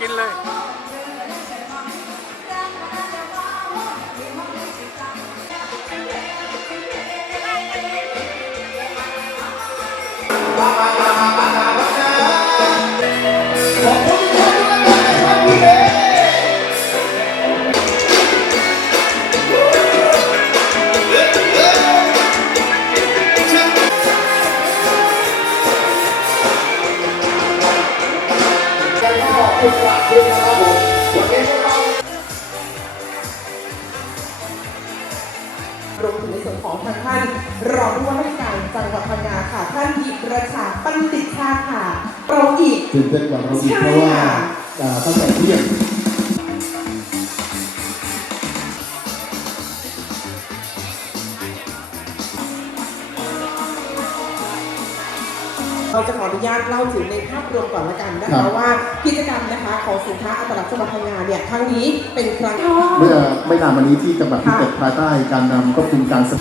กินเลย รวมถึงในส่วนของทางท่านรองผู้ว่าราชการจังหวัดพังงาค่ะ ท่านดิประชาปันติชาค่ะเราอีกตื่นเต้นกว่าเราอีกเพราะว่าตั้งแต่เที่ยง เราจะขออนุญาตเล่าถึงในภาพรวมก่อนละกันนะคะว่ากิจกรรมนะคะของสินค้าอัตลักษณ์จังหวัดพังงาเนี่ยครั้งนี้เป็นครั้ง เมื่อไม่นานมานี้ที่จังหวัดภูเก็ตภายใต้การนำควบคุมการส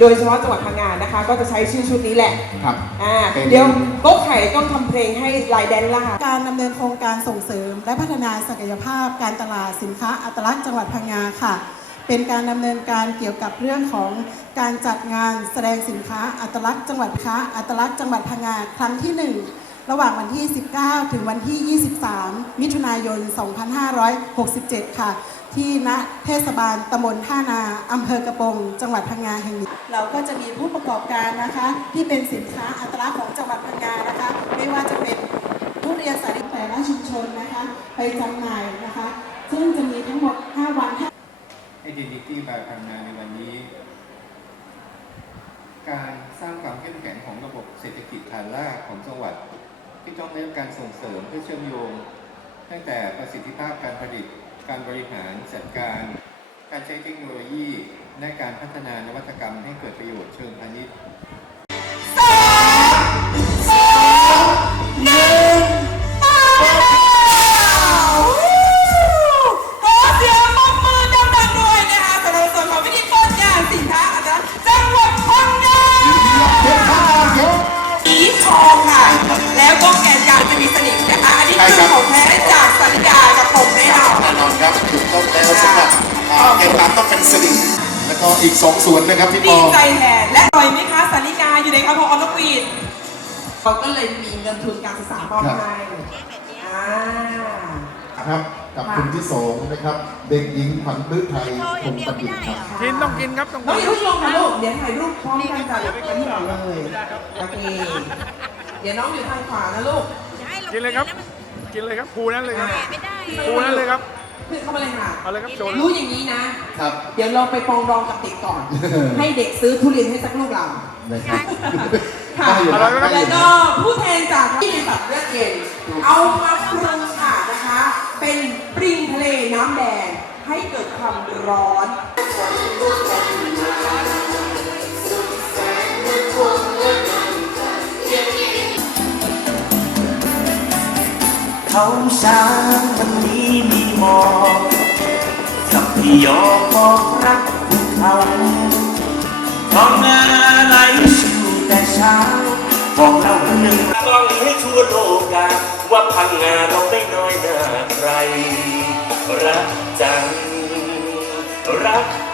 โดยเฉพาะจังหวัดพังงานะคะ ก็จะใช้ชื่อชุดนี้แหละครับ อ่าเป็น เดี๋ยวโก๊กไข่ต้องทำเพลงให้ลายแดนละค่ะ การดำเนินโครงการส่งเสริม และพัฒนาศักยภาพการตลาดสินค้าอัตลักษณ์จังหวัดพังงาค่ะ เป็นการดำเนินการเกี่ยวกับเรื่องของการจัดงานแสดงสินค้าอัตลักษณ์จังหวัดค้าอัตลักษณ์จังหวัดพังงาครั้งที่1 ระหว่างวันที่ 19 ถึงวันที่ 23 มิถุนายน 2567 ค่ะ ที่ณเทศบาลตำบลท่านาอำเภอกระโปง จังหวัดพังงาแห่งนี้ เราก็จะมีผู้ประกอบการนะคะ ที่เป็นสินค้าอัตลักษณ์ของจังหวัดพังงานะคะ ไม่ว่าจะเป็นทุเรียนสาลิแต่ละชุมชนนะคะ ไปจำหน่ายนะคะ ซึ่งจะมีทั้งหมด 5 วัน Identity by พังงานในวันนี้การสร้างความเข้มแข็งของระบบเศรษฐกิจฐานรากของจังหวัด ที่ต้องเน้นการส่งเสริมเพื่อเชื่อมโยง ตั้งแต่ประสิทธิภาพการผลิต การบริหารจัดการ การใช้เทคโนโลยี และการพัฒนานวัตกรรมให้เกิดประโยชน์เชิงพาณิชย์ ทองค่ะ แล้วก็แกนยาวจะมีสนิมนะคะ อันนี้คือของแท้จากสัญญากับผมแน่นอน แน่นอนครับถูกต้องแล้วสำหรับอ่าเกมการต้องเป็นสลิงแล้วก็อีกสองส่วนนะครับพี่ปดีอ ใจแทนและปล่อยไหมคะสันนิกาอยู่ในคำพอออนกวีดเราก็เลยมีเงินทุนการศึกษามอบให้อ่า ครับ กับคุณที่สองนะครับ เด็กหญิงขวัญพฤทัยคงประดิษฐ์ครับ กินต้องกินครับต้องน้องกิอนย่าเพิ่งลงนะลูกเดี๋ยวถ่ายรูปพร้อมกันจ้ะเดี๋ยวไปกันที่หลังเลยโอเคเดี๋ยวน้องอยู่ทางขวานะลูกกินเลยครับ กินเลยครับภูนั้นเลยครับไม่ได้ภูนั้นเลยครับขึ้นเข้ามาเลยค่ะเอาเลยครับโชว์เลยรู้อย่างนี้นะ ครับ เดี๋ยวเราไปปรองดองกับเด็กก่อน ให้เด็กซื้อทุเรียนให้สักลูกเรา นะครับ ค่ะได้อยู่อร่อยไหมครับ แล้วก็ผู้แทนจากที่เป็นสัตว์เลือดเย็นเอามาปรุงค่ะนะคะ เป็นปริงทะเลน้ำแดงให้เกิดความร้อนเขาช้างวันนี้มีหมอกกับพี่ยอบอกรักภูเขาท้องนาไหลสู่แต่เช้าบอกเราหนึ่อง อ